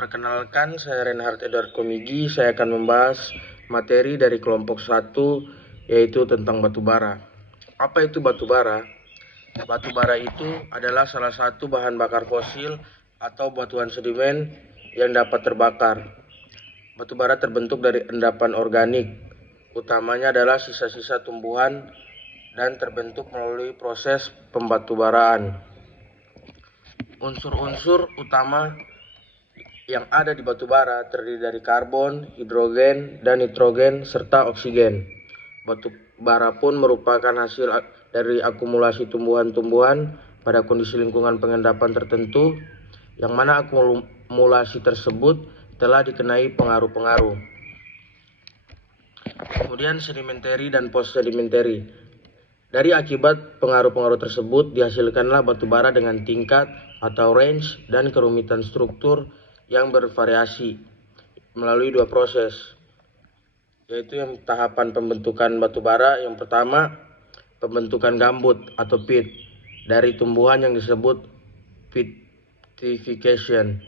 Perkenalkan, saya Reinhard Edward Komigi. Saya akan membahas materi dari kelompok 1, yaitu tentang batu bara. Apa itu batu bara? Batu bara itu adalah salah satu bahan bakar fosil atau batuan sedimen yang dapat terbakar. Batu bara terbentuk dari endapan organik, utamanya adalah sisa-sisa tumbuhan dan terbentuk melalui proses pembatubaraan. Unsur-unsur utama yang ada di batu bara terdiri dari karbon, hidrogen, dan nitrogen, serta oksigen. Batu bara pun merupakan hasil dari akumulasi tumbuhan-tumbuhan pada kondisi lingkungan pengendapan tertentu, yang mana akumulasi tersebut telah dikenai pengaruh-pengaruh. Kemudian sedimentary dan post-sedimentary. Dari akibat pengaruh-pengaruh tersebut dihasilkanlah batu bara dengan tingkat atau range dan kerumitan struktur yang bervariasi melalui dua proses, yaitu yang tahapan pembentukan batu bara. Yang pertama, pembentukan gambut atau pit dari tumbuhan yang disebut petrification.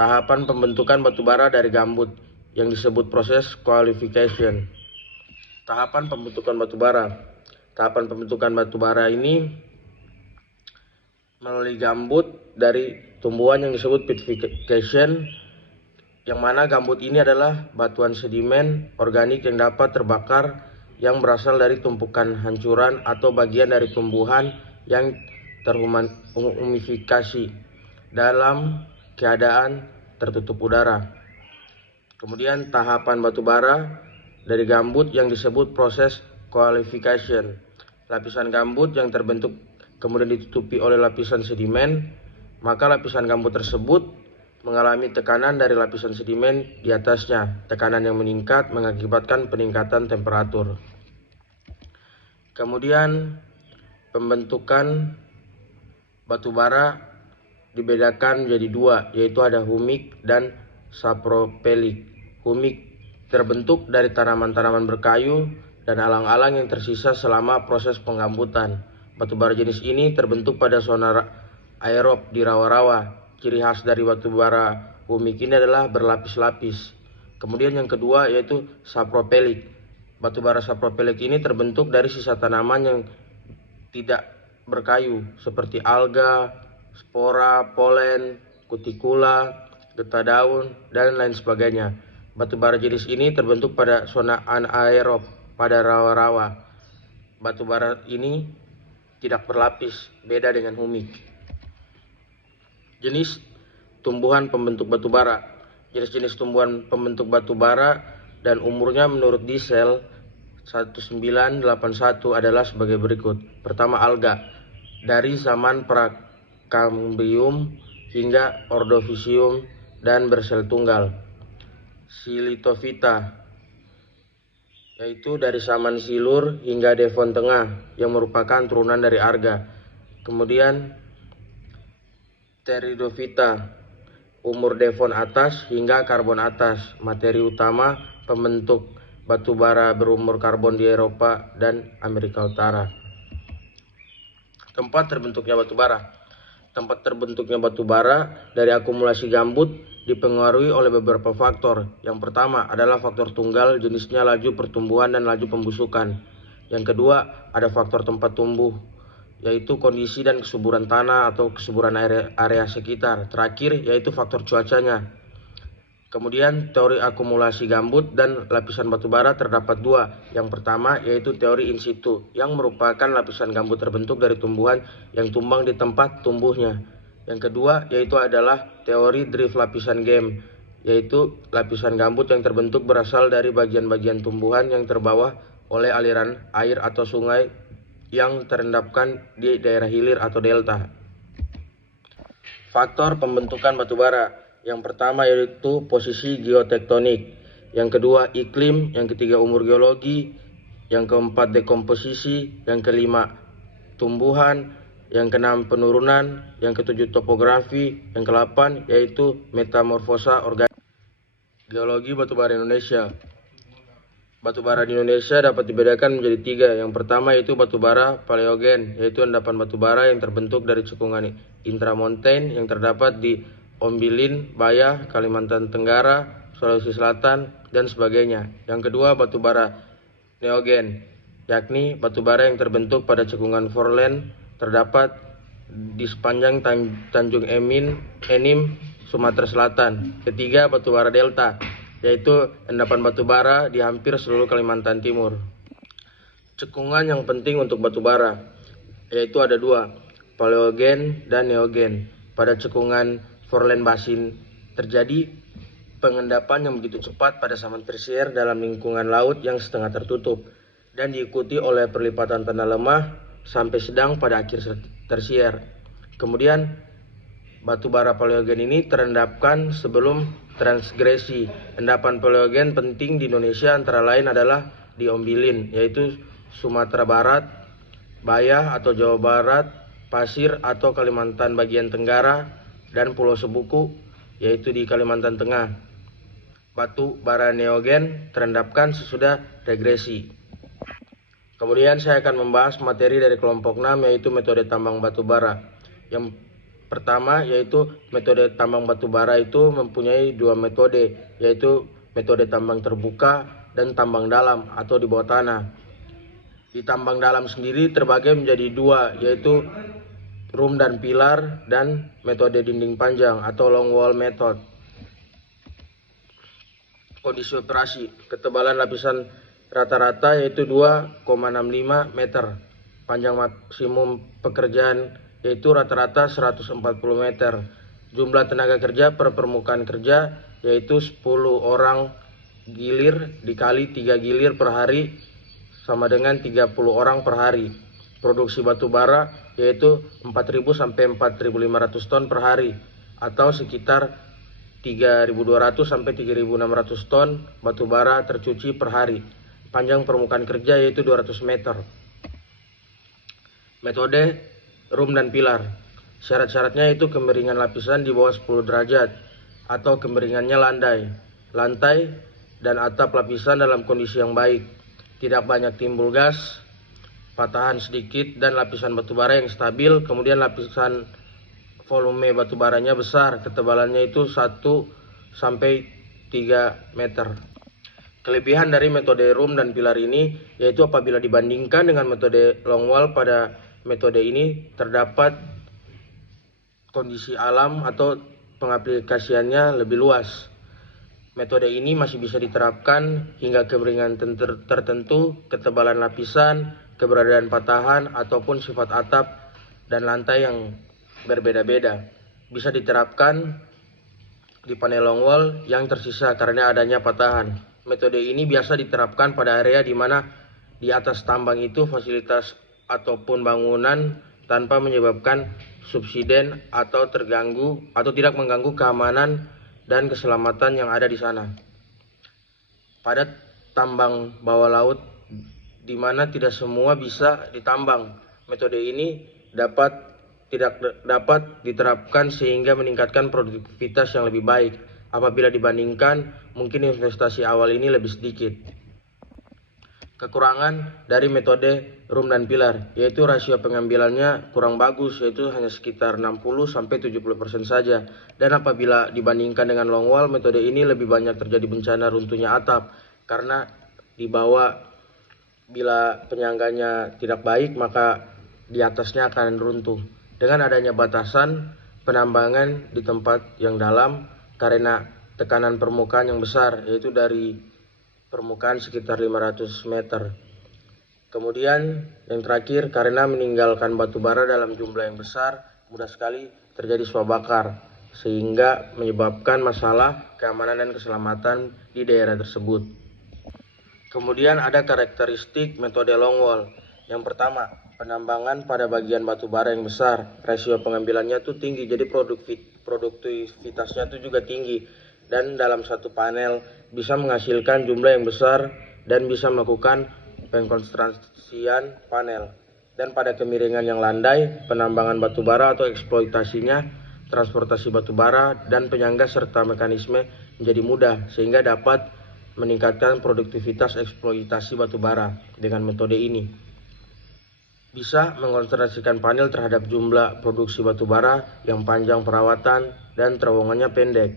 Tahapan pembentukan batu bara dari gambut yang disebut proses qualification. Tahapan pembentukan batu bara. Tahapan pembentukan batu bara ini melalui gambut dari tumbuhan yang disebut petrification, yang mana gambut ini adalah batuan sedimen organik yang dapat terbakar yang berasal dari tumpukan hancuran atau bagian dari tumbuhan yang terhumidifikasi dalam keadaan tertutup udara. Kemudian tahapan batu bara dari gambut yang disebut proses qualification. Lapisan gambut yang terbentuk kemudian ditutupi oleh lapisan sedimen, maka lapisan gambut tersebut mengalami tekanan dari lapisan sedimen di atasnya. Tekanan yang meningkat mengakibatkan peningkatan temperatur. Kemudian pembentukan batu bara dibedakan menjadi dua, yaitu ada humik dan sapropelic. Humik terbentuk dari tanaman-tanaman berkayu dan alang-alang yang tersisa selama proses penggambutan. Batu bara jenis ini terbentuk pada zona aerob di rawa-rawa. Ciri khas dari batu bara humik ini adalah berlapis-lapis. Kemudian yang kedua yaitu sapropelic. Batu bara sapropelic ini terbentuk dari sisa tanaman yang tidak berkayu seperti alga, spora, polen, kutikula, getah daun, dan lain sebagainya. Batu bara jenis ini terbentuk pada zona anaerob pada rawa-rawa. Batu bara ini tidak berlapis, beda dengan humik. Jenis tumbuhan pembentuk batu bara. Jenis-jenis tumbuhan pembentuk batu bara dan umurnya menurut Diesel 1981 adalah sebagai berikut. Pertama, alga. Dari zaman Prakambrium hingga Ordovisium dan bersel tunggal. Silitophyta, yaitu dari zaman Silur hingga Devon Tengah, yang merupakan turunan dari Arga. Kemudian Pteridophyta, umur Devon atas hingga Karbon atas. Materi utama pembentuk batu bara berumur karbon di Eropa dan Amerika Utara. Tempat terbentuknya batu bara. Tempat terbentuknya batu bara dari akumulasi gambut dipengaruhi oleh beberapa faktor. Yang pertama adalah faktor tunggal, jenisnya laju pertumbuhan dan laju pembusukan. Yang kedua ada faktor tempat tumbuh, yaitu kondisi dan kesuburan tanah atau kesuburan area sekitar. Terakhir yaitu faktor cuacanya. Kemudian teori akumulasi gambut dan lapisan batu bara terdapat dua. Yang pertama yaitu teori in situ, yang merupakan lapisan gambut terbentuk dari tumbuhan yang tumbang di tempat tumbuhnya. Yang kedua yaitu adalah teori drift lapisan game, yaitu lapisan gambut yang terbentuk berasal dari bagian-bagian tumbuhan yang terbawa oleh aliran air atau sungai yang terendapkan di daerah hilir atau delta. Faktor pembentukan batu bara. Yang pertama yaitu posisi geotektonik, yang kedua iklim, yang ketiga umur geologi, yang keempat dekomposisi, yang kelima tumbuhan, yang keenam penurunan, yang ketujuh topografi, yang kedelapan yaitu metamorfosa organik. Geologi batu bara Indonesia. Batu bara di Indonesia dapat dibedakan menjadi tiga. Yang pertama yaitu batu bara paleogen, yaitu endapan batu bara yang terbentuk dari cekungan intramontane yang terdapat di Ombilin, Bayah, Kalimantan Tenggara, Sulawesi Selatan, dan sebagainya. Yang kedua, batubara neogen, yakni batubara yang terbentuk pada cekungan foreland terdapat di sepanjang Tanjung Enim, Sumatera Selatan. Ketiga, batubara delta, yaitu endapan batubara di hampir seluruh Kalimantan Timur. Cekungan yang penting untuk batubara yaitu ada dua, paleogen dan neogen. Pada cekungan foreland basin terjadi pengendapan yang begitu cepat pada zaman tersier dalam lingkungan laut yang setengah tertutup dan diikuti oleh perlipatan tanah lemah sampai sedang pada akhir tersier. Kemudian batubara paleogen ini terendapkan sebelum transgresi. Endapan paleogen penting di Indonesia antara lain adalah di Ombilin, yaitu Sumatera Barat, Bayah atau Jawa Barat, Pasir atau Kalimantan bagian Tenggara, dan Pulau Sebuku, yaitu di Kalimantan Tengah. Batu bara neogen terendapkan sesudah regresi. Kemudian saya akan membahas materi dari kelompok 6, yaitu metode tambang batu bara. Yang pertama yaitu metode tambang batu bara itu mempunyai dua metode, yaitu metode tambang terbuka dan tambang dalam atau di bawah tanah. Di tambang dalam sendiri terbagi menjadi dua, yaitu room dan pilar, dan metode dinding panjang atau long wall method. Kondisi operasi, ketebalan lapisan rata-rata yaitu 2,65 meter. Panjang maksimum pekerjaan yaitu rata-rata 140 meter. Jumlah tenaga kerja per permukaan kerja yaitu 10 orang gilir dikali 3 gilir per hari sama dengan 30 orang per hari. Produksi batu bara yaitu 4.000 sampai 4.500 ton per hari atau sekitar 3.200 sampai 3.600 ton batu bara tercuci per hari. Panjang permukaan kerja yaitu 200 meter. Metode room dan pilar. Syarat-syaratnya itu kemiringan lapisan di bawah 10 derajat atau kemiringannya lantai dan atap lapisan dalam kondisi yang baik. Tidak banyak timbul gas, patahan sedikit, dan lapisan batubara yang stabil. Kemudian lapisan volume batubaranya besar, ketebalannya itu 1 sampai 3 meter. Kelebihan dari metode room dan pilar ini yaitu apabila dibandingkan dengan metode long wall, pada metode ini terdapat kondisi alam atau pengaplikasiannya lebih luas. Metode ini masih bisa diterapkan hingga kemiringan tertentu, ketebalan lapisan, keberadaan patahan, ataupun sifat atap dan lantai yang berbeda-beda. Bisa diterapkan di panel long wall yang tersisa karena adanya patahan. Metode ini biasa diterapkan pada area di mana di atas tambang itu fasilitas ataupun bangunan tanpa menyebabkan subsiden atau terganggu atau tidak mengganggu keamanan dan keselamatan yang ada di sana. Pada tambang bawah laut di mana tidak semua bisa ditambang, metode ini tidak dapat diterapkan sehingga meningkatkan produktivitas yang lebih baik. Apabila dibandingkan, mungkin investasi awal ini lebih sedikit. Kekurangan dari metode room dan pilar yaitu rasio pengambilannya kurang bagus, yaitu hanya sekitar 60-70% saja. Dan apabila dibandingkan dengan long wall, metode ini lebih banyak terjadi bencana runtuhnya atap karena di bawah bila penyangganya tidak baik maka di atasnya akan runtuh. Dengan adanya batasan penambangan di tempat yang dalam karena tekanan permukaan yang besar, yaitu dari permukaan sekitar 500 meter. Kemudian yang terakhir, karena meninggalkan batu bara dalam jumlah yang besar, mudah sekali terjadi swabakar sehingga menyebabkan masalah keamanan dan keselamatan di daerah tersebut. Kemudian ada karakteristik metode long wall. Yang pertama, penambangan pada bagian batu bara yang besar, rasio pengambilannya itu tinggi, jadi produktivitasnya itu juga tinggi. Dan dalam satu panel bisa menghasilkan jumlah yang besar dan bisa melakukan pengkonstruksian panel. Dan pada kemiringan yang landai, penambangan batu bara atau eksploitasinya, transportasi batu bara dan penyangga serta mekanisme menjadi mudah sehingga dapat meningkatkan produktivitas eksploitasi batu bara dengan metode ini. bisa mengonsentrasikan panel terhadap jumlah produksi batu bara yang panjang perawatan dan terowongannya pendek.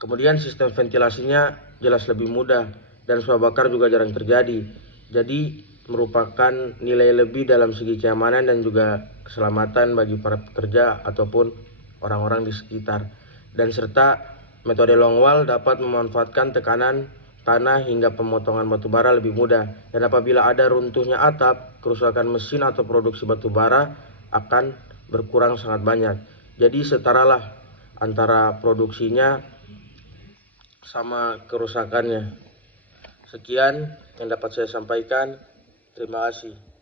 Kemudian sistem ventilasinya jelas lebih mudah dan suap bakar juga jarang terjadi. Jadi merupakan nilai lebih dalam segi keamanan dan juga keselamatan bagi para pekerja ataupun orang-orang di sekitar. Dan serta metode longwall dapat memanfaatkan tekanan tanah hingga pemotongan batu bara lebih mudah. Dan apabila ada runtuhnya atap, kerusakan mesin atau produksi batu bara akan berkurang sangat banyak. Jadi setaralah antara produksinya sama kerusakannya. Sekian yang dapat saya sampaikan. Terima kasih.